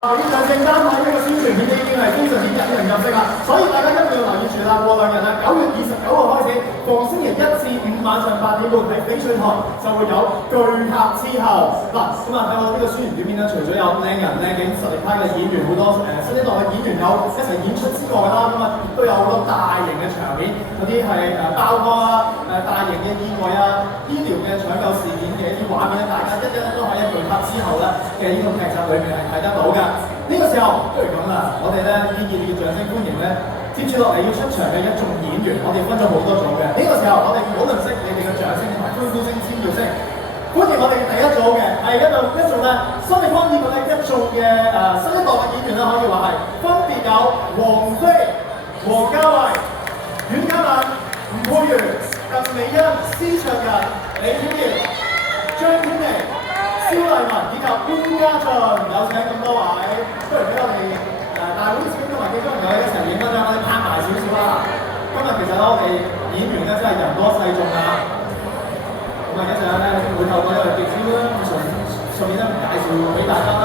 呢兩正單位呢個宣傳片已經係非常之引人入勝啦，所以大家一定要留意住啦。過兩日啦，9月29號開始，逢星期1至5晚上8點半喺翡翠台就會有巨客之後嗱，咁啊睇我呢個宣傳短片咧，除咗有靚人靚景實力派嘅演員，好多新一代嘅演員有一齊演出之外啦，咁啊亦都有好多大型嘅場面，嗰啲係爆破啊、大型嘅意外啊、醫療嘅搶救事件嘅一啲畫面咧，大家一都喺巨客之後咧嘅呢個劇集裏面係睇得到㗎。呢個時候不如咁啦，我哋咧以熱烈嘅掌聲歡迎咧，接住落嚟要出場嘅一眾演員，我哋分咗好多組嘅。呢個時候我哋討論式你哋嘅掌聲同埋歡呼聲、尖叫聲，歡迎我哋第一組嘅係一組咧新力幫呢個咧一眾嘅新一代嘅演員啦，可以話係分別有王菲、王家衛、阮嘉敏、吳佩如、鄧美欣、施卓人、李曉瑤、張天妮、蕭麗文以及潘家俊，有請咁多位，不如俾我哋大會小同埋幾多朋友一齊影翻張，我哋拍埋少少啦。今日其實咧，我哋演員咧真係人多勢眾啊！咁啊，一陣咧會透過呢個劇照啦，順便咧介紹俾大家啦。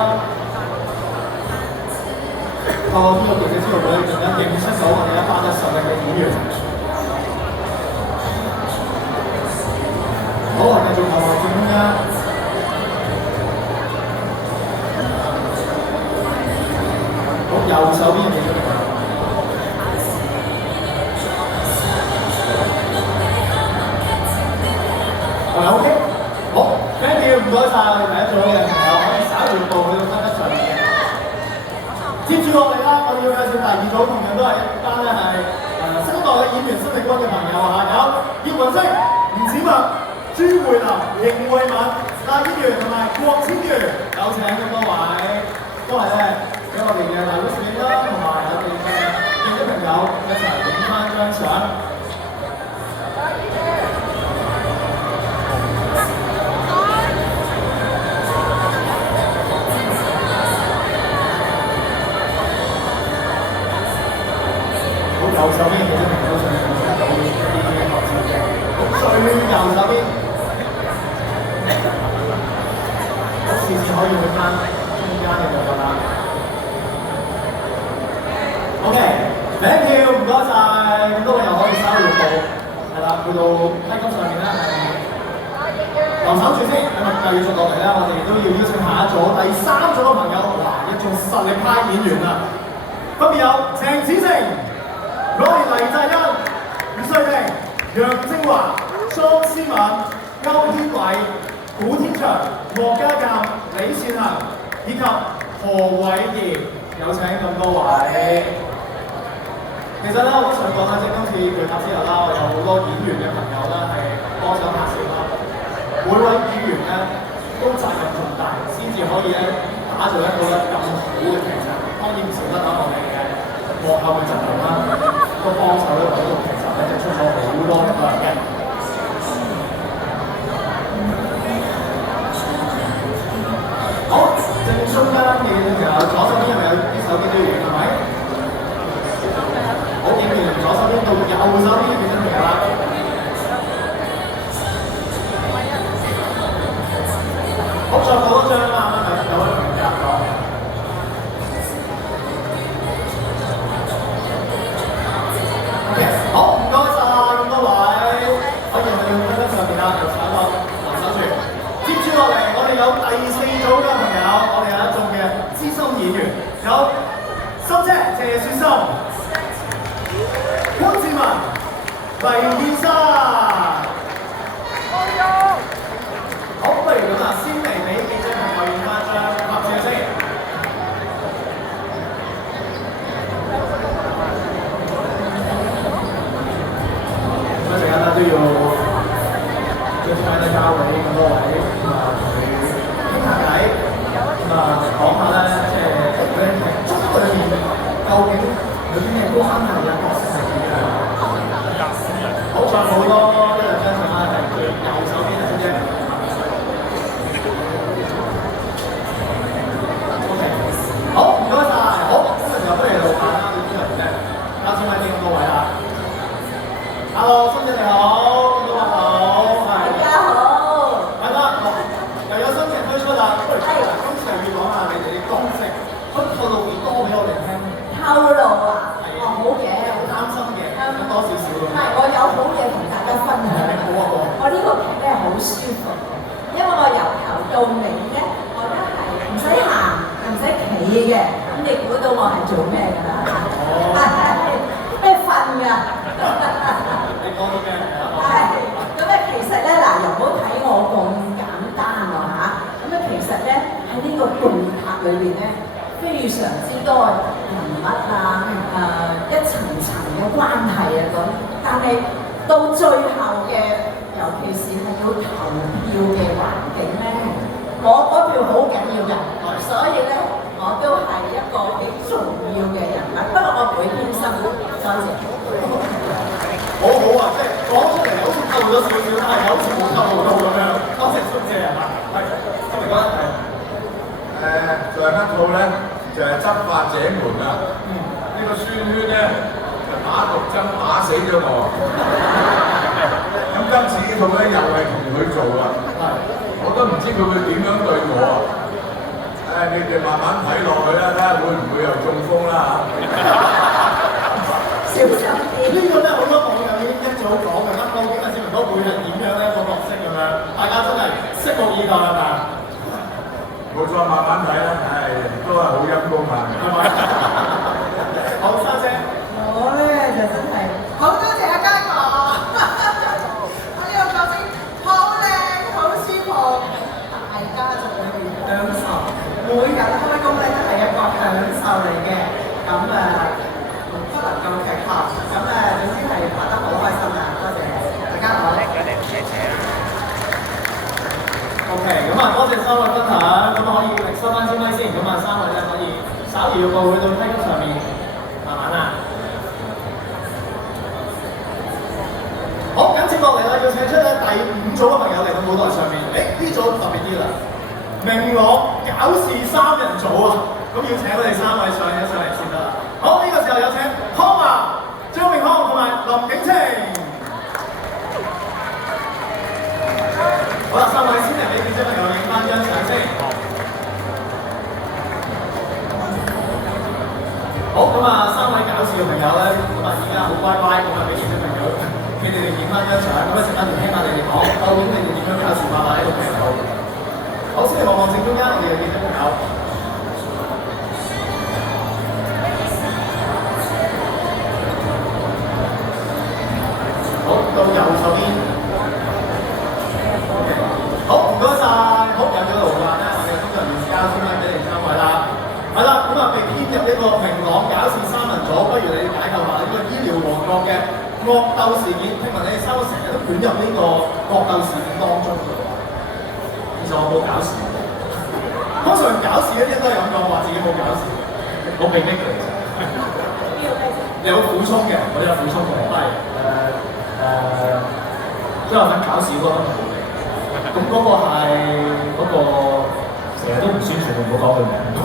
透過呢個記者招待會，更加認識到我哋一班嘅實力嘅演員。好，我哋繼續投入正片啦。右手邊嘅OK， 好 ，thank you， 唔該晒我哋第一組嘅朋友，可以稍後步去到分得上面嘅。接住落嚟啦，我哋要介紹第二組，同樣都係一班咧係新一代嘅演員、新力軍嘅朋友啊，有葉雲星、吳子墨、朱慧琳、邢慧敏、賴演員同埋郭千源，有請咁多位，都係咧。俾我哋嘅大會攝影啦，同埋我哋嘅記者朋友一齊影翻張相。好，右手邊記者朋友上面有啲合照嘅，最右手邊，好視線可以去翻中間嘅部分啦。OK，thank you， 唔該晒，咁多位又可以稍後步，係啦，去到梯級上面咧係留守住先，咁啊繼續落嚟咧，我哋都要邀請下一組第三組嘅朋友，哇，一眾實力派演員啊，分別有鄭子誠、黎澤恩、吳瑞婷、楊正華、莊思敏、歐天偉、古天祥、莫家淦、李善行以及何偉賢，有請咁多位。其實咧，我都想講啦，即係今次巨客之後啦，我有好多演員嘅朋友咧係幫手拍攝啦。每位演員咧都責任重大，先至可以咧打造一個咧咁好嘅劇集。當然唔少得啦，我哋嘅幕後嘅陣容啦，都幫手咧為呢個劇集咧就出咗好多力量嘅。好，正中間嘅時候，左手邊係咪有啲手機都要影係咪？好，影完左手邊到右手邊嘅記者朋友啦。好，再過多張啦，啱啱有位朋友講。OK， 好，唔該晒咁多位，可以去到分上面啦，就請我留守住。接住落嚟，我哋有第四組嘅朋友，我哋有一眾嘅資深演員，有心姐謝雪心。潘志文、黎燕珊，好，不如咁啊，先嚟俾記者朋友影翻張合照先。咁一陣間都要將啲咪交俾咁多位，咁啊同你傾下偈，咁啊講下咧，即係佢喺劇中裏面究竟有啲咩關係啊？角色係點樣？好，仲有好多一日到我係做咩㗎啦。咩瞓㗎？你講啲咩？係咁咧，其實咧嗱，又唔好睇我咁簡單喎嚇。咁咧，其實咧喺呢個動拍裏邊咧，非常之多人物啊，一層層嘅關係啊咁。但係到最後嘅，尤其是係要投票嘅環境咧，我嗰票好緊要嘅，所以咧我都係一個幾重要嘅人物。不過我唔會偏心，多謝。好好啊，即係講出嚟好似透露咗少少，但係又好似冇透露到咁樣。多謝叔姐啊，係，今日覺得係上一套咧就係執法者們啊，呢個宣圈咧就打毒針打死咗我。咁今次呢套咧又係同佢做啊，我都唔知佢會點樣對我啊。你哋慢慢睇落去啦，睇下會唔會又中風啦小心啲。呢個咧好多網友已經一早講㗎啦，究竟阿小明哥會係點樣咧個角色咁樣？大家真係拭目以待係嘛？冇錯，慢慢睇啦，都係好陰功啊，係咪？好，沙姐，我咧就真係好多謝阿嘉哥，我呢個角色好靚好舒服，大家就會享受，每日開工咧都係一個享受嚟嘅，咁不能夠劇透，咁總之係拍得好開心啊！多謝大家好。OK， 咁啊多謝三位分享，咁可以收翻支咪先，咁啊三位咧可以稍移要步去到梯級上面，慢慢啊。好，緊接落嚟啦，要請出咧第5組嘅朋友嚟到舞台上面。呢組特別啲啦，明朗搞事3人組啊，咁要請佢哋3位上嚟先得啦。好，呢個時候有請康華、張永康同埋林景晴。好啦，3位先嚟俾記者朋友影翻張相先。好，咁啊3位搞事嘅朋友咧，咁啊而家好乖乖，咁啊俾記者朋友，佢哋影翻張相，咁啊陣間就聽下你哋講，究竟你哋點樣搞事法喺度劇透。好，先嚟望正中間我哋嘅記者朋友。好，到右手邊。好，唔該晒。好，有咗勞煩咧，我哋工作人員交先啦，俾你3位啦。係啦，咁啊被編入呢個明朗搞事3人組，不如你解構下呢個醫療王國嘅惡鬥事件。聽聞你哋3個成日都捲入呢個惡鬥事件當中嘅喎。其實我冇搞事，通常搞事嗰啲都係咁講，話自己冇搞事，我被逼嘅。你有苦衷嘅，我有苦衷嘅，係都有份搞事嗰個冇嘅。咁嗰個係嗰個成日都唔宣傳，唔好講佢名。你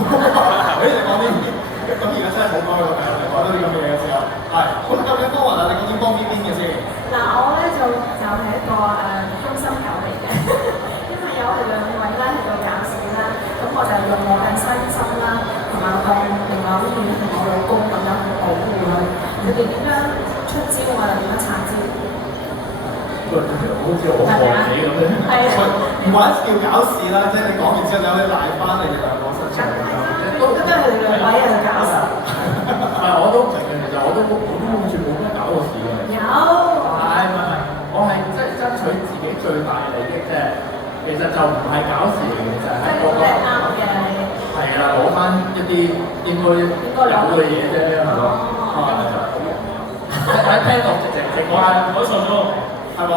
講呢啲，咁而家真係冇講佢個名，你講到啲咁嘅嘢嘅時候，係。咁究竟方雲啊，你究竟幫邊嘅先？嗱，我咧就係一個忠心狗嚟嘅，因為有佢2位咧喺度搞事啦，咁我就用我嘅身心啦，同埋我用我好似同我老公咁樣去保護佢。佢哋點樣出招，我就點樣拆招。好似我學你咁樣，唔怪得叫搞事啦，即係你講完之後有啲賴翻你哋2個身上。都覺得佢哋2位喺度搞事。但係我都承認，其實我都好似冇乜搞過事嘅。有。唔係，我係即係爭取自己最大利益啫。其實就唔係搞事嚟嘅，就係喺我覺得啱嘅。係啊，攞翻一啲應該有嘅嘢啫，係咯。喺聽落直，我係我信咗，係咪？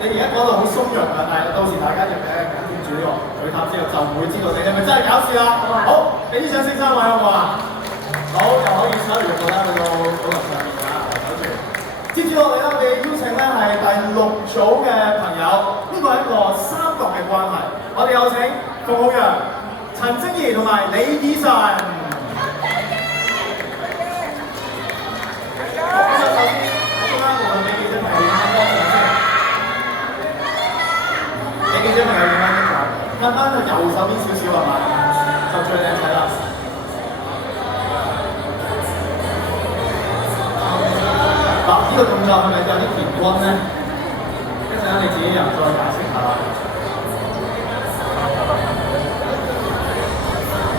你而家講到好鬆容啊，但係到時大家就緊貼住呢個舉塔之後，就會知道你係咪真係搞事啦。好，俾啲掌聲3位好唔好啊？好，又可以稍微入到啦，去到舞台上面啦，守住。接住落嚟咧，我哋邀請咧係第6組嘅朋友，呢個係一個3角嘅關係。我哋有請馮浩陽、陳晶怡同埋李以晨。記者朋友點樣呢個？翻到右手邊少少係嘛？就最靚仔啦！嗱，呢個動作係咪有啲田軍咧？一陣間你自己又再解釋下啦。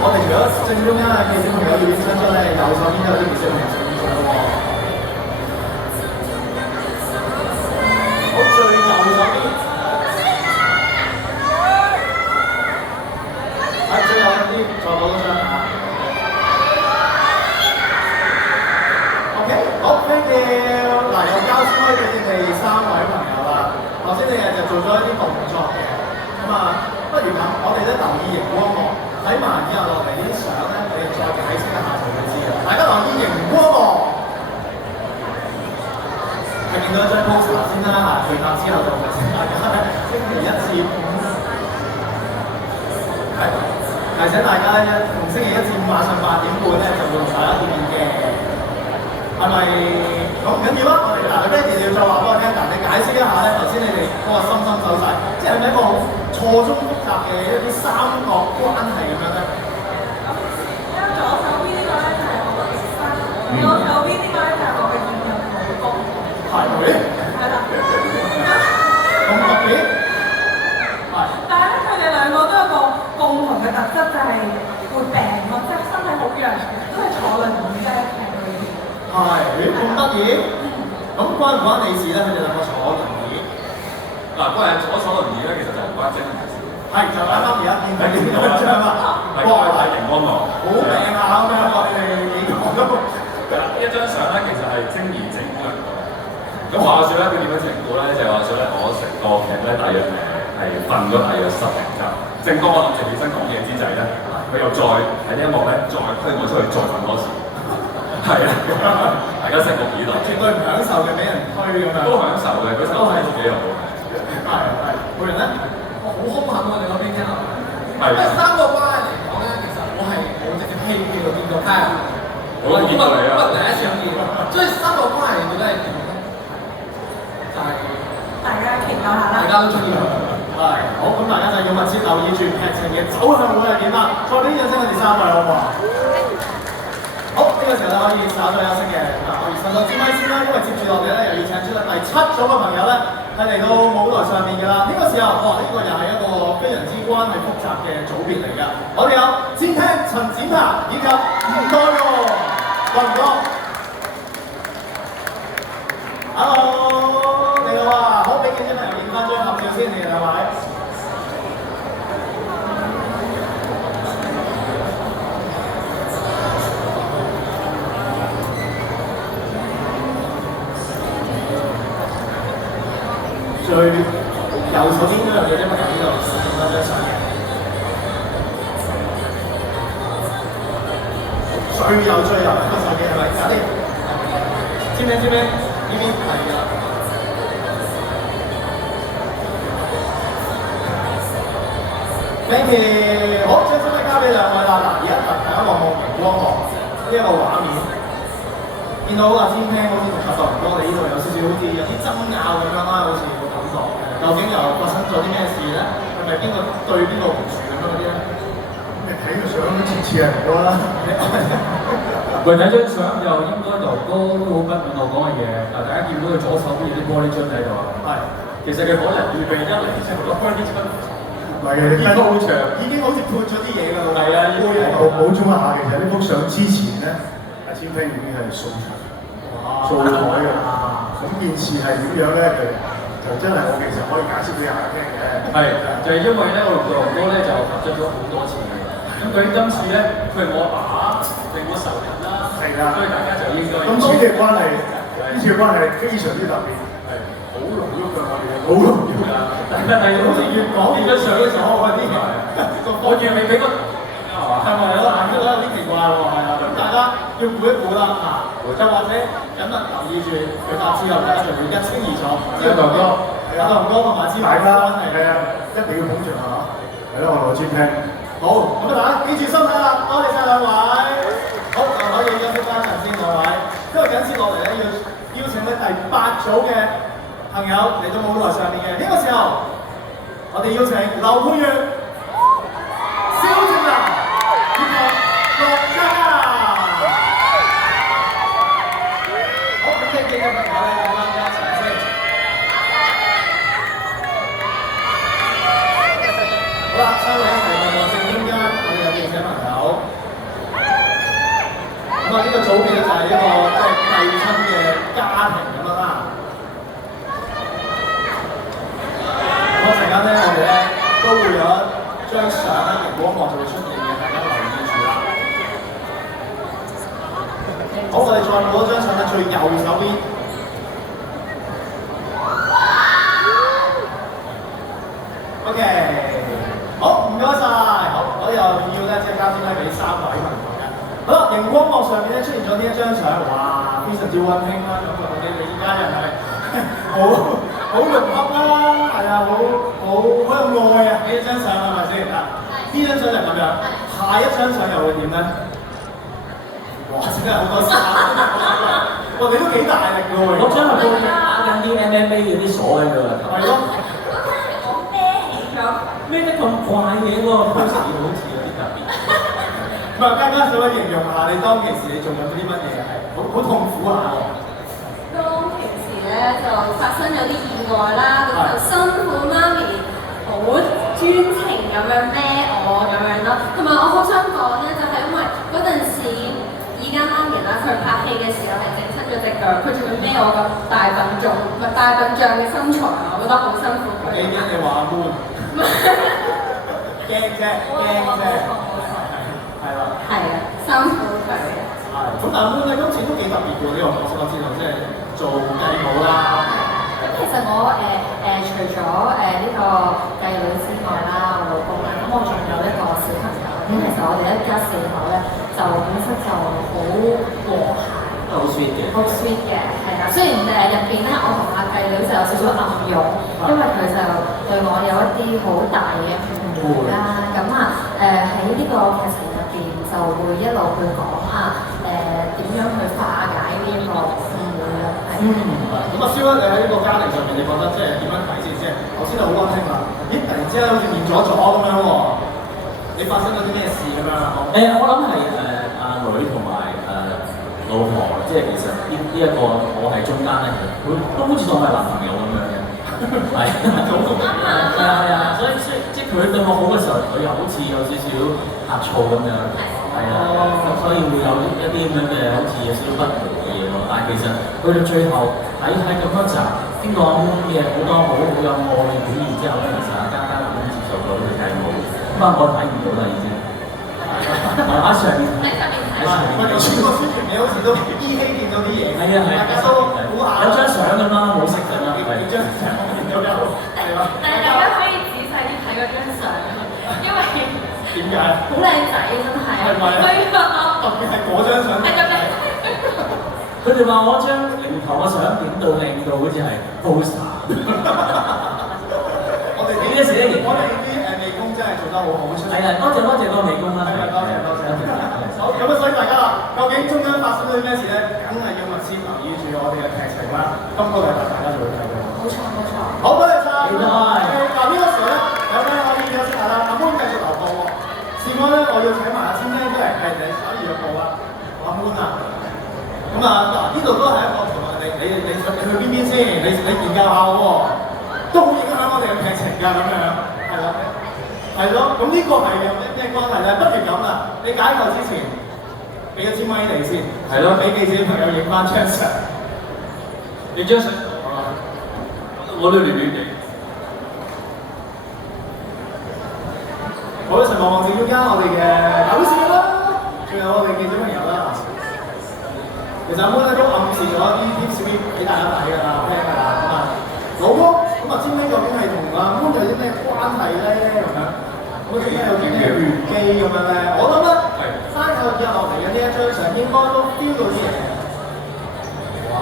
好，我哋除咗正中間嘅小朋友要影相之外咧，右手邊都有啲小朋友想影相喎。好，最右手邊，喺最右邊再攞多張嚇。OK， 好 ，thank you。嗱，又交先開俾你哋3位朋友啦。頭先你哋就做咗一啲動作嘅，咁啊，不如咁，我哋咧留意熒光幕。睇埋以後落嚟呢啲相咧，你哋再解釋一下就會知啦。大家留意熒光幕，係見到一張 poster 先啦嚇，配搭之後就提醒大家咧，星期1至5係提醒大家咧，逢星期1至5晚上8點半咧就會同大家見面嘅，係咪？咁唔緊要啦，我哋嗱 Randy 你要再話俾我聽，嗱你解釋一下咧，頭先你哋嗰個心心手勢，即係咪一個錯綜複雜嘅一啲三角關係咁樣咧？因為左手邊呢個咧就係我嘅結婚，右手邊呢個咧就係我嘅現任老公。係咪？係啦。咁特別？係。但係咧，佢哋兩個都有個共同嘅特質，就係會病咯，即係身體好弱嘅，都係坐輪椅咧喺裏邊。係，咁得意？咁關唔關你事咧？佢哋兩個坐輪椅。嗱，嗰日坐輪椅咧，其實就唔關精神事。係，就啱啱而家見到呢張啊！哇，睇熒光幕，好病啊咁樣，我哋幾個都。呢一張相咧，其實係精兒整蠱人過嚟。咁話説咧，佢點樣整蠱咧？就係話説咧，我成個劇咧，大約係瞓咗大約10零覺。正當我諗住起身講嘢之際咧，佢又再喺呢一幕咧，再推我出去再瞓多次。係啊，大家拭目以待。絕對唔享受嘅，俾人推咁樣。都享受嘅，嗰時候睇自己又好。係，每人咧，我好兇狠喎！你嗰邊聽落。係。因為三個關嚟講咧，其實我係冇直接戲叫到見到。係啊。我都見過你啊。不第一次見。所以三個關嚟到咧，就係大家期待下啦。大家都中意佢。係。好，咁大家就要密切留意住劇情嘅走向會係點啦。再俾啲掌聲我哋3位好唔好啊？好，呢個時候咧可以稍作休息嘅。嗱，我哋順到支咪先啦，因為接住落嚟咧又要請出第7組嘅朋友咧係嚟到舞台上面㗎啦。呢個時候，哇！呢個又係一個非常之關係複雜嘅組別嚟㗎。我哋有展廳陳展鵬以及吳多玉，多唔多 ？Hello， 你好啊！好，俾記者朋友影翻張合照先，你哋兩位。最右手邊嗰樣嘢啫嘛，呢度影多張相嘅。最右個手機係咪？搞掂。知唔知？呢邊係㗎。Thank you。好，將手機交俾兩位啦。嗱，而家大家望熒光幕呢一個畫面。見到阿天聽好似同合作唔多，我哋呢度有少少好似有啲爭拗咁樣啦，好似個感覺。究竟又發生咗啲咩事咧？係咪邊個對邊個唔住咁樣嗰啲咧？你睇個相都似係唔多啦。喂，睇張相又應該就都好不滿我講嘅嘢，但大家見到佢左手邊有啲玻璃樽喺度啊。係，其實佢可能預備一嚟之後攞玻璃樽。唔係嘅，呢幅牆已經好似潑咗啲嘢㗎啦。係啊，我補充一下，其實呢幅相之前咧，阿千飛已經係掃場、掃台㗎啦。咁件事係點樣咧？就真係我其實可以解釋俾大家聽嘅。係，就係因為咧，我同哥哥咧就合作咗好多次嘅。咁佢今次咧，佢係我阿爸，係我仇人啦。係啦，所以大家就應該。今次嘅關係，呢次嘅關係非常之特別，係好濃郁㗎，我哋好濃郁㗎。大家係好似越講越緊上嘅時候，我啲我以為俾個係咪啊？行出嚟有啲奇怪喎，係啊。咁大家要估一估啦嚇，就或者緊密留意住佢答之後，大家就會一清二楚。知道哥哥，阿龍哥同埋芝麻關係係啊，一定要捧場嚇。係咯，我攞專聽。好，咁啊大家記住身體啦，多謝晒兩位。好，就可以休息翻陣先，兩位。因為緊接落嚟咧，要邀請咧第8組嘅朋友嚟到舞台上面嘅。呢個時候，我哋邀請劉佩玥、蕭正楠以及樂嘉嘉。好，咁你記嘅朋友咧，咁啱一齊先。好啦，3位一齊望望正中間，我哋有記者朋友。家庭咁樣啦。咁陣間咧，我哋咧都會有一張相咧，熒光幕就會出現嘅，大家留意住啦。好，我哋再攞一張相咧，最右手邊。OK， 好，唔該晒。好，我哋又要咧即係交先咧俾3位朋友嘅。好啦，熒光幕上面咧出現咗呢一張相，哇，非常之溫馨啦。咁我哋依家人係好融洽啦，係啊，好有愛啊！呢一張相係咪先？嗱，呢張相就咁樣，下一張相又會點咧？哇！真係好多衫，哇！你都幾大力㗎喎！我將係到打緊啲 MMA 嗰啲鎖喺度啦。係咯。孭得咁怪嘅喎，好似有啲特別。唔係，嘉嘉想唔可以形容下你當其時你做緊啲乜嘢係好痛苦下喎？當其時咧就發生咗啲意外啦，咁就辛苦媽咪好專情咁樣孭我咁樣咯。同埋我好想講咧，就係因為嗰陣時而家媽咪啦，佢拍戲嘅時候係整親咗隻腳，佢仲要孭我咁大笨象嘅身材，我覺得好辛苦佢。你話阿妹？驚啫，係啦，係啊，辛苦佢。係，咁但係咧，今次都幾特別嘅呢個角色，我知道，即係做繼母啦。咁其實我除咗呢個繼女之外啦，我老公啦，咁我仲有一個小朋友。咁其實我哋一家4口咧，就本身就好和諧。好 sweet 嘅，好 sweet 嘅，係啦。雖然入邊咧，我同阿繼女就有少少暗湧，因為佢就對我有一啲好大嘅誤會啦。咁喺呢個劇情入邊就會一路去講點樣去化解呢一個誤會啦。咁阿蕭咧，你喺呢個家庭上面，你覺得即係點樣睇先？即係頭先就好溫馨啦，咦突然之間好似變咗咁樣喎，你發生咗啲咩事咁樣啊？我諗係阿女同埋老婆，即係其實呢一個我係中間咧，佢都好似當係男朋友咁樣嘅，係啊，所以即係佢對我好嘅時候，佢又好似有少少呷醋咁樣，係啊，咁所以會有一啲咁樣嘅好似有少少不和嘅嘢咯。但係其實去到最後喺咁多集，經過嘅好多好有愛嘅表現之後咧，其實大家已經接受到佢繼母，咁我睇唔到啦已經。喺上面睇，喺上面。喂，全個宣傳你好似都依稀見到啲嘢，係啊，大家都好眼。有張相咁啦，冇食㗎啦，幾張相我見到有，係嘛？但係大家可以仔細啲睇嗰張相，因為點解？好靚仔真係。係咪啊？特別係嗰張相。係特別。佢哋話我將靈堂嘅相點到靚到好似係 poster。我哋啲美工真係做得好好出色。係啊，多謝個美工啦。係啊，多謝。好，咁所以大家啦，究竟中間發生咗啲咩事咧？梗係要密切留意住我哋嘅劇情啦。今個禮拜大家就會睇到。冇錯。好，多謝晒。嗱呢個時候咧，有咩可以休息下啦？阿 Moon 繼續留播喎。事關咧，我要請埋阿千聽出嚟，係你12月報啦。阿 Moon 啊，咁啊嗱，呢度都係一個同你去邊先？你研究下喎，都好影響我哋嘅劇情㗎咁樣，係啦。係咯，咁呢個係有咩關係咧？不如咁啦，你解構之前俾咗支咪你先，係咯，俾記者朋友影翻張相。你張相我都亂亂地。好，一齊望望正中間我哋嘅搞笑啦，仲有我哋記者朋友啦。其實阿 Moon 咧都暗示咗啲 tips 俾大家睇㗎啦，聽㗎啦。咁啊，老公，咁啊，知唔知究竟係同阿 Moon 有啲咩關係咧？咁樣。好似有啲咩玄機咁樣咧，我諗咧，山後跌落嚟嘅呢一張相應該都 feel 到啲嘢。哇！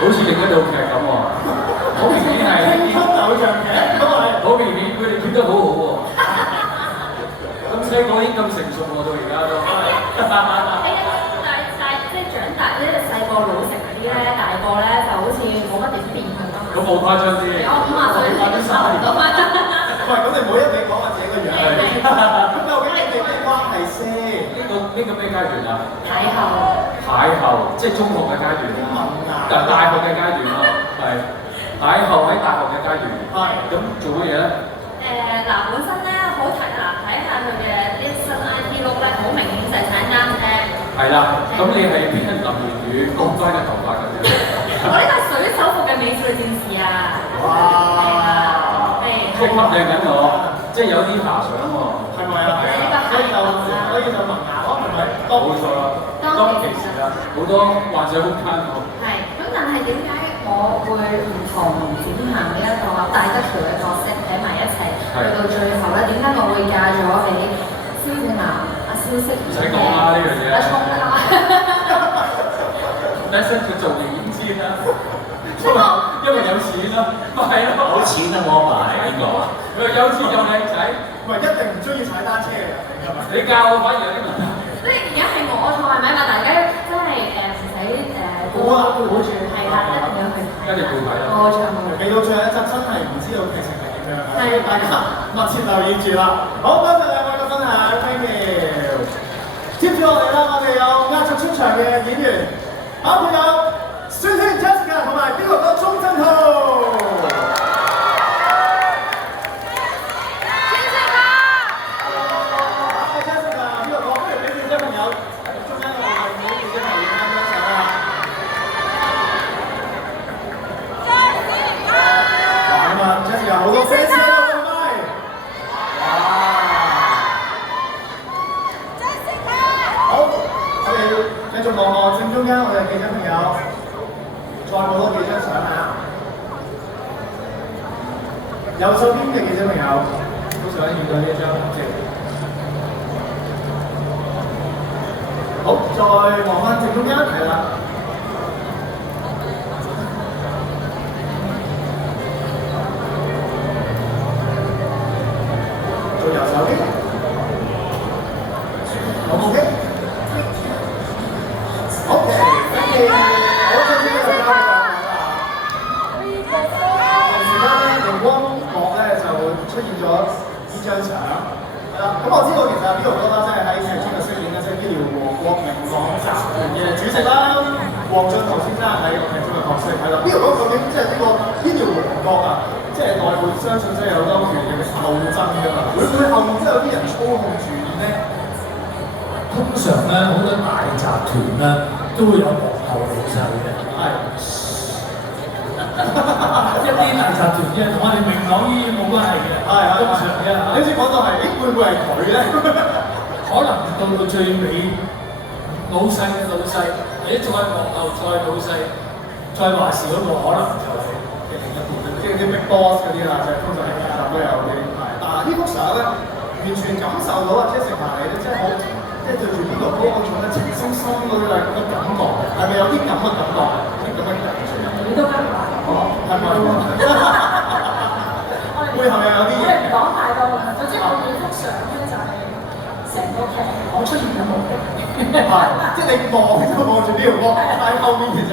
好似另一套劇咁喎，好明顯係青春偶像劇，都係。好明顯佢哋編得好好喎。咁細個已經咁成熟喎，到而家都。但即係長大咧，細個老成嗰啲咧，大個咧就好似冇乜點變咁。咁冇誇張啲。我50歲都差唔多。喂，咁你唔好一味講話自己個樣。咁究竟你哋咩關係先？呢個咩階段啊？太后，即係中學嘅階段。大學嘅階段咯，係。太后喺大學嘅階段。係。咁做乜嘢咧？嗱，本身咧好睇下佢嘅啲新 IT look 咧，好明顯就係踩單車。係啦，咁你係邊一臨門降翻嘅頭髮咁樣。我呢個水手服嘅美少女戰士啊！哇！即係吸引緊我，即係有啲遐想喎。係咪啊？係啊！所以就萌芽咯，係咪？冇錯啦，當其時啊，好多幻想空間喎。係，咁但係點解我會唔同展行呢一個戴德喬嘅角色喺埋一齊，去到最後咧？點解我會嫁咗俾蕭正楠阿蕭飾演唔使講啦呢樣嘢。阿聰啊！第一身佢做嘅演先啦，因為有錢啦，咪係咯。有錢啊！我買邊個啊？佢話有錢又靚仔，唔係一定唔中意踩單車嘅，係咪？你教我反而有啲問題。即係而家係我錯係咪嘛？大家真係唔使估住，係啦，一定要去睇。跟住估睇啦。冇錯冇錯。嚟到最後一集真係唔知道劇情係點樣，係大家密切留意住啦。好，多謝兩位嘅分享 ，thank you。接住落嚟啦，我哋有壓軸出場嘅演員，包括有孫軒 Jessica 同埋邊個個鐘鎮濤。好多 fans 喺度喂咪，哇！好，我哋繼續望正中間，我哋記者朋友，再攞多幾張相啊！右手邊嘅記者朋友，都想要到呢張照。好，再望翻正中間，係啦。右手邊，好 OK， OK， thank you， 好，最後呢個交俾大家啦。同時間咧，熒光幕咧就出現咗呢張相，係啦。咁我知道其實邊度哥啦，即係喺劇中嘅飾演咧，即係醫療王國明朗集團嘅主席啦，黃俊豪先生喺個劇中嘅角色，係啦。邊度哥究竟即係呢個醫療王國啊？即係內部相信真係有好多權力嘅鬥爭㗎嘛，會唔會後面真係有啲人操控住咧？通常咧，好多大集團咧都會有幕後老細嘅。係。一啲大集團嘅同我哋明朗醫院冇關係嘅。係係。通常嘅。你先講到係，會唔會係佢咧？可能到最尾，老細嘅老細，或者再幕後再老細，再話事嗰個可能就係嘅另一半。即係啲 big boss 嗰啲啦，就係通常喺劇集都有啲。係。但係呢幅相咧，完全感受到啊 Jessica 你咧，即係好，即係對住邊個嗰種咧情深深嗰啲嘅感覺，係咪有啲咁嘅感覺？啲咁嘅感覺。你都得㗎。哦，係咪？背後又有啲嘢。唔講太多啦，總之我見幅相咧就係成個劇我出現嘅目的。係，即係你望都望住呢條光，但係後面其實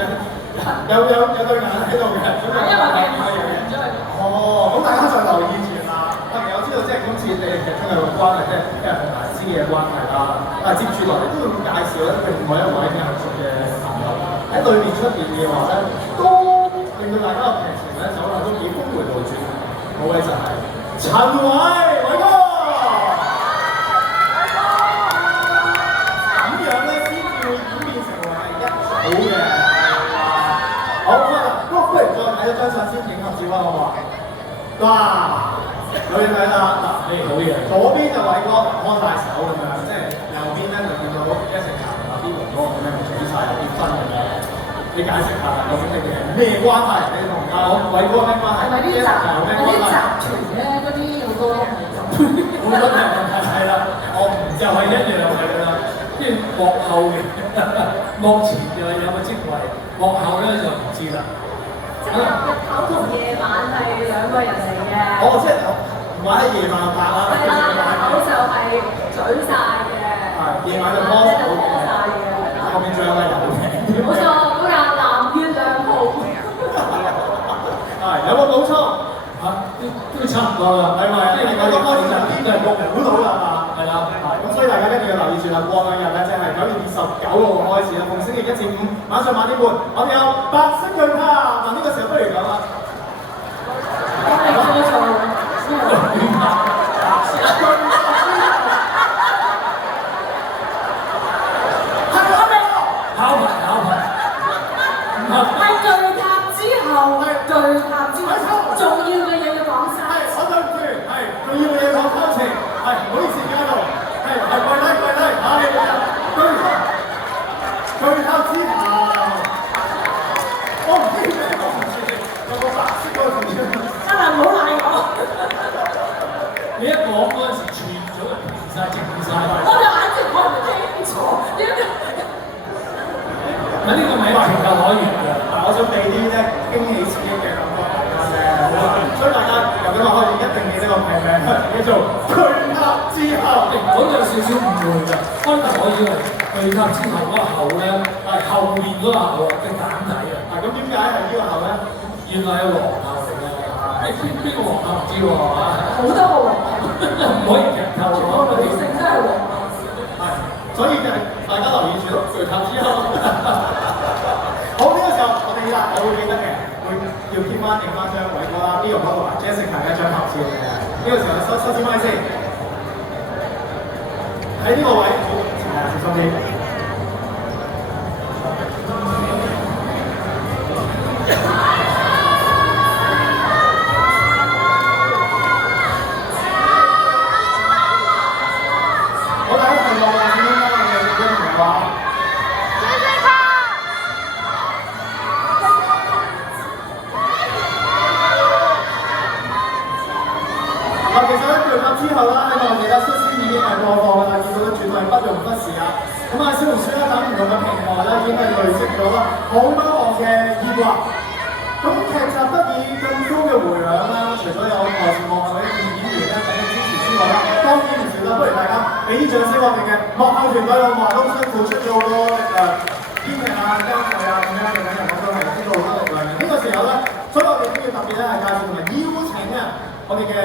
有對眼喺度嘅。因為鏡頭影咗佢。哦，咁大家就留意住啦。特別我知道即係今次你哋劇中嘅關係，即係因為同大師嘅關係啦。但係接住落嚟都會介紹咧另外一位嘅合作嘅朋友喺裏面出現嘅話咧，都令到大家嘅劇情咧走落都幾峰迴路轉。嗰位就係陳偉哥。點樣咧先至會演變成為係一組嘅？好咁啊，不如再睇咗張相先影合照啦，好唔好啊？哇！女仔啦，嗱，你好嘢。左邊就偉哥開大手咁樣，即係右邊咧就見到Jessica同阿邊哥咁樣舉晒有啲分咁樣。你解釋下究竟你哋係咩關係？你同阿偉哥咩關係？係咪啲集團咧嗰啲好多係咁？好多係係啦，我就係一樣係㗎啦。即係幕後嘅，幕前就係有個職位，幕後咧就唔知啦。即係日頭同夜晚係兩個人嚟嘅。哦，即係唔係喺夜晚拍啦。係啦，日頭就係嘴曬嘅。係夜晚就摸手嘅。後面仲有個遊艇。冇錯，嗰個藍月亮號。係有冇補充？嚇，都差唔多啦，係咪？即係我剛開始就邊就係國估到啦嘛。係啦，咁所以大家一定要留意住啦。過兩日咧，即係9月29號開始啦，逢星期1至5晚上8點半，我哋有白色巨塔。嗱呢個時候不如咁啦。我係冇錯嘅。考牌。呢個名情有可原嘅。但我想俾啲咧驚喜刺激嘅感覺大家啫，好嘛？所以大家由今日開始一定記呢個命名，叫做巨塔之後。講有少少誤會㗎，開頭我以為巨塔之後嗰個後咧係後面嗰個後啊，嘅簡體啊。咁點解係呢個後咧？原來係皇后嚟㗎。邊個皇后唔知喎？好多個皇后，唔可以劇透喎。女性真係皇后。係，所以就係大家留意住咯，巨塔之後。好，呢個時候我哋啦，我會記得嘅，會要 keep 翻影翻張偉哥啦，呢個同埋 Jessica 嘅張合照嘅。呢個時候收支咪先，喺呢個位，小心啲。之後啦，喺我哋咧率先已經係播放㗎啦，見到絕對不容忽視啊！咁啊，小紅書咧等唔同嘅平台咧已經係累積咗啦好多項嘅熱話。咁劇集得以咁高嘅迴響啦，除咗有來自幕後嘅演員咧等嘅支持之外啦，當然唔少啦，不如大家俾啲掌聲我哋嘅幕後團隊好嘛，都辛苦出咗好多編劇啊、監製啊咁樣嘅人，我都係知道好多力量嘅。呢個時候咧，所以我哋都要特別咧係介紹同埋邀請啊！我哋嘅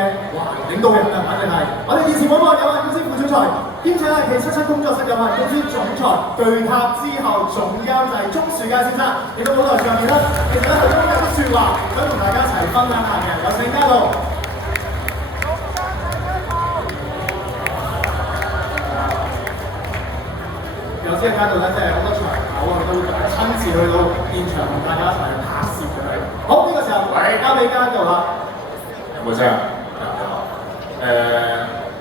領導人啊，反正係我哋電視廣播有限公司副總裁，兼且係其77工作室有限公司總裁，巨塔之後總監製鍾樹佳先生，亦都舞台上面啦，其實咧係都有啲説話想同大家一齊分享下嘅，有請嘉導。有啲嘅嘉導咧，即係好多場口啊，佢都會親自去到現場同大家一齊去拍攝嘅。好，呢個時候交俾嘉導啦。有冇聲啊？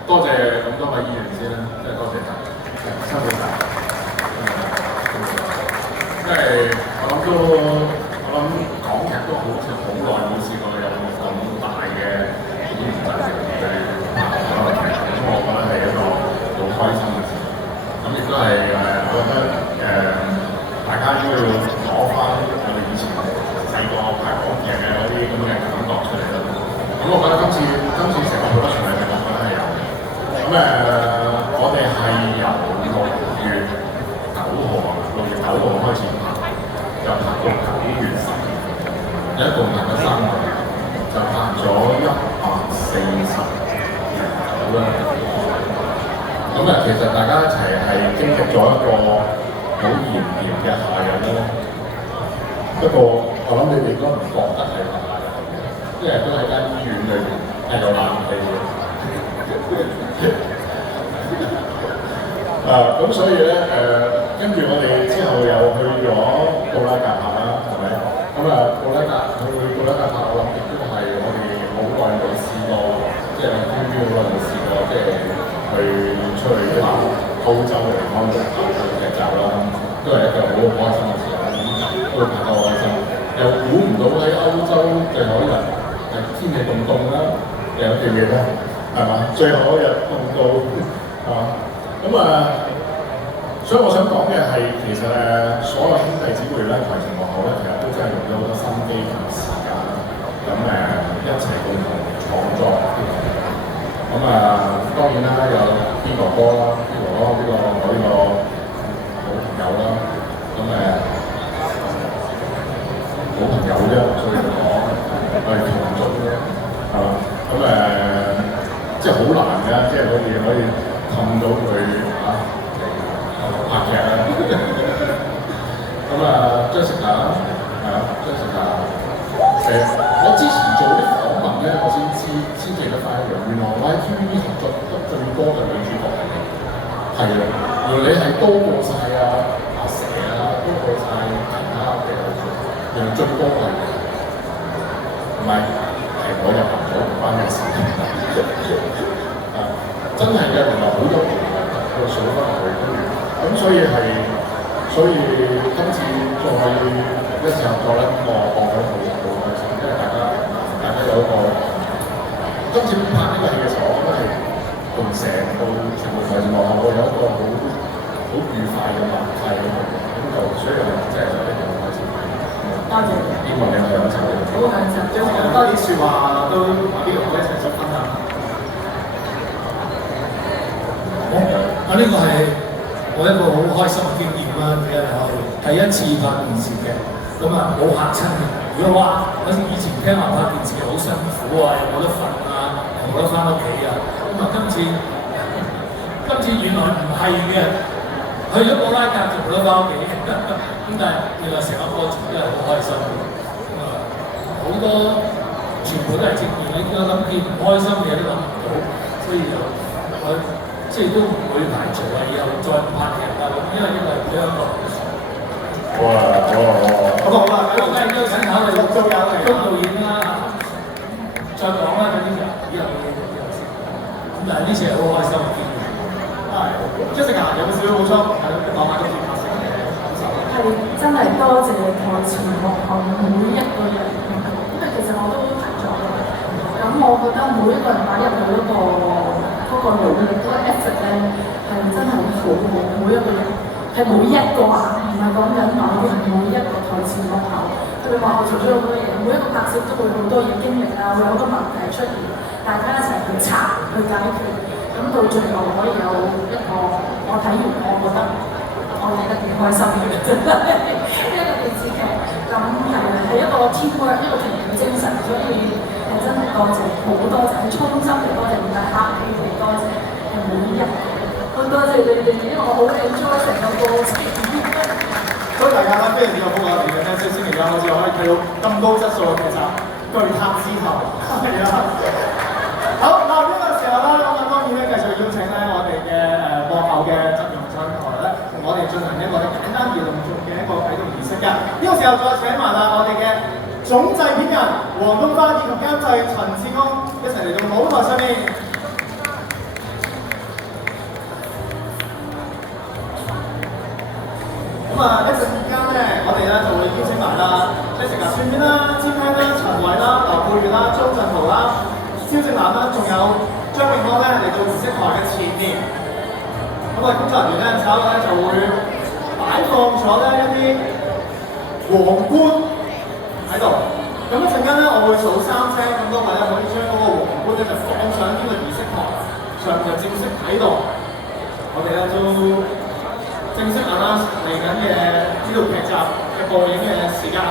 多謝咁多位議員先啦，即係多謝晒，辛苦晒。因為我諗港劇都好似好耐冇試過有咁大嘅演員陣容去拍嗰個劇，咁我覺得係一個好開心嘅事。咁亦都係我覺得大家都要攞翻我哋以前細個拍港劇嘅嗰啲咁嘅感覺出嚟啦。咁我覺得今次成個production係我覺得係有嘅。咁我哋係由6月9號開始拍，就拍到9月10日，一共拍咗3個月，就拍咗140日啦。咁其實大家一齊係經歷咗一個好炎炎嘅夏日啦。不過我諗你哋都唔覺得係夏日。即係都喺間醫院裏邊係有冷氣嘅，咁所以咧跟住我哋之後又去咗布拉格拍啦，係咪？咁布拉格拍，我諗亦都係我哋好耐冇試過，即係好耐冇試過，即係去出去拍歐洲嚟拍劇集啦，都係一個好開心嘅事啦，都拍得好開心，又估唔到喺歐洲最後一日。天氣咁凍啦，有條嘢咧，係嘛？最後一日凍到係嘛？所以我想講嘅係其實所有兄弟姊妹咧，台前幕後咧，其實都真係用咗好多心機同時間，一齊共同創作。當然啦，有邊哥哥啦，邊哥哥呢個我呢個好朋友啦，好朋友啫，所以講。我哋同組嘅，係嘛？即係好難㗎，即係可以氹到佢嚇拍劇啦。Jessica 啦，係啊 ，Jessica。我之前做啲訪問咧，我先記得翻一樣，原來我喺 TVB 合作得最多嘅女主角係啊，原來你係多過晒阿蛇啊，多過晒其他嘅，原來最多係。唔係，係我入行咗唔關嘅事。真係嘅，原來好多年個數翻落去，咁所以今次再一次合作咧，我覺得好開心，因為大家有一個今次拍呢個戲嘅時候，我覺得係同成部台前幕後有一個好好愉快嘅默契喺度，咁就所以真係就一定要開始。多謝。希望你哋有齊。好享受。有時間多啲説話都話啲同學一齊做分享。我呢個係我一個好開心嘅經驗啦，第一次拍電視嘅，咁啊冇嚇親嘅。如果話我以前聽話拍電視好辛苦啊，又冇得瞓啊，又冇得翻屋企啊，咁啊今次原來唔係嘅，去咗布拉格就冇得翻屋企，咁但係原來成個過程都係好開心嘅，咁啊好多全部都係正面，你應該諗見唔開心嘅都諗唔到，所以就我即係都唔會排除啊，以後再拍劇啊咁，因為呢個係香港。哇！咁好啦，咁梗係邀請下我哋陸續有嚟，高導演啦，再講啦嗰啲就以後嘅嘢先。咁但係呢次係好開心嘅經驗。係，Jessica有冇少少補充？係講下今次拍攝嘅感受。係真係多謝台前幕後每一個人，因為其實我都睇咗嘅。咁我覺得每一個人擺入去嗰個努力嗰個 effort 咧，係真係好好，每一個人。係每一個啊，唔係講緊某個人，每一個台前幕後，佢哋幕後做咗好多嘢，每一個拍攝都會好多嘢經歷啊，會有好多問題出現，大家一齊去查去解決，咁到最後可以有一個我睇完，我覺得我睇得幾開心嘅，真係一個電視劇，咁係一個 teamwork 一個團隊精神，所以係真係多謝好多謝，係衷心地多謝，唔係客氣地多謝，係每一個。好多謝你哋，因為我好 enjoy 成個過程。所以大家咧非常之有福啊！嚟緊咧，即係星期一我哋可以睇到咁高質素嘅劇集《巨塔之後》。係啊。好，嗱呢個時候咧，咁啊當然咧繼續邀請咧我哋嘅幕後嘅陣容上台咧，同我哋進行一個簡單而隆重嘅一個啟動儀式嘅。呢個時候再請埋啦我哋嘅總製片人黃東花以及監製陳志剛一齊嚟到舞台上面。一陣間咧，我哋咧就會邀請埋啦 Jessica 算片啦、詹聽啦、陳偉啦、劉佩月啦、張振豪啦、蕭正楠啦，仲有張永康咧嚟到儀式台嘅前面。咁我哋工作人員咧稍後咧就會擺放咗咧一啲皇冠喺度。咁一陣間咧，我會數3聲，咁多位咧可以將嗰個皇冠咧就放上呢個儀式台上面，就正式喺度。我哋咧都正式announce嚟緊嘅呢套劇集嘅播映嘅時間。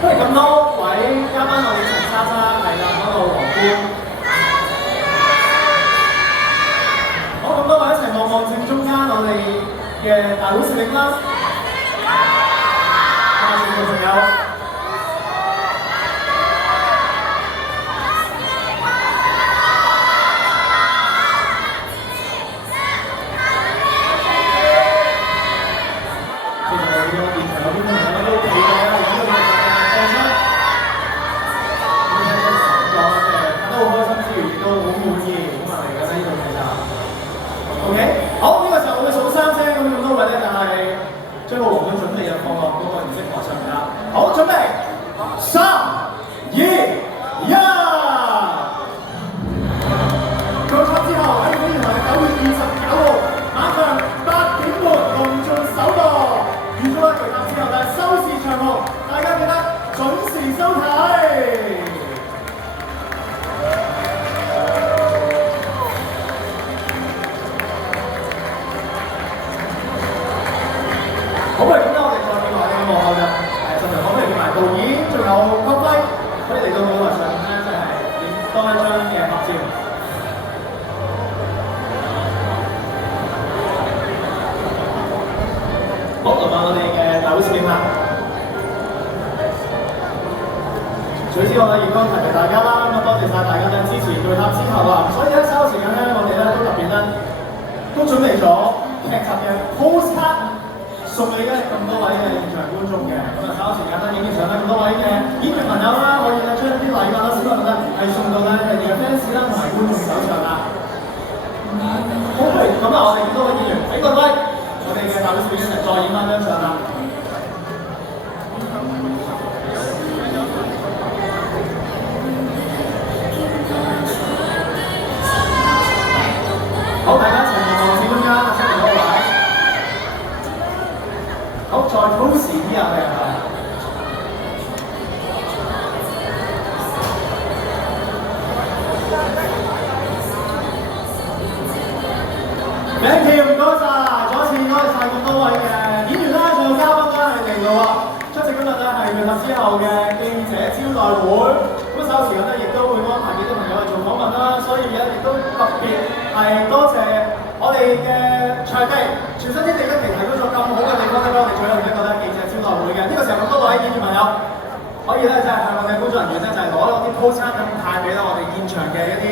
不如咁多位嘉賓，我哋陳莎莎係啦嗰個皇冠。好，咁多位一齊望望正中間我哋嘅大會攝影啦。下面嘅朋友。好，呢個時候我會數3聲，咁多位咧就係將個皇冠準備放落嗰個儀式台上面啦。好，準備，3、2、1。到咗之後喺本年9月29號晚上8點半隆重首播。預咗一期間之後咧收視長紅，大家記得準時收睇。好啦，咁咧我哋再見埋你嘅幕後嘅陣容，可唔可以見埋導演，仲有曲輝，可以嚟到舞台上面咧，即係影多一張嘅合照。好，嚟埋我哋嘅大會攝影啦。除此之外咧，亦都提提大家啦，咁啊多謝晒大家嘅支持巨塔之後啊，所以咧稍後時間咧，我哋咧都特別咧都準備咗劇集嘅 postcard。送你嘅咁多位嘅現場觀眾嘅，咁啊稍後時間咧影完相咧咁多位嘅演員朋友啦，可以咧將啲禮物啦、小禮物咧係送到咧你哋嘅 fans 啦同埋觀眾手上啦。好，咁啊我哋咁多位演員俾個 like，我哋嘅大會攝影一齊再影翻張相啦。好，大家一齊望住中間，出嚟嗰位。好，再高時啲啊，係咪？Thank you，唔該晒，再一次多謝晒咁多位嘅演員啦，仲有嘉賓啦，係嚟到啊！出席今日咧係聯合之後嘅記者招待會，咁稍後時間咧亦都會安排幾多朋友去做訪問啦，所以咧亦都特別係多謝我哋嘅場地，全新天地一期提供咗咁好嘅地方咧，俾我哋做一個記者招待會嘅。呢個時候咁多位演員朋友，可以咧就係向我哋工作人員咧就係攞一啲 post 餐咁派俾我哋現場嘅一啲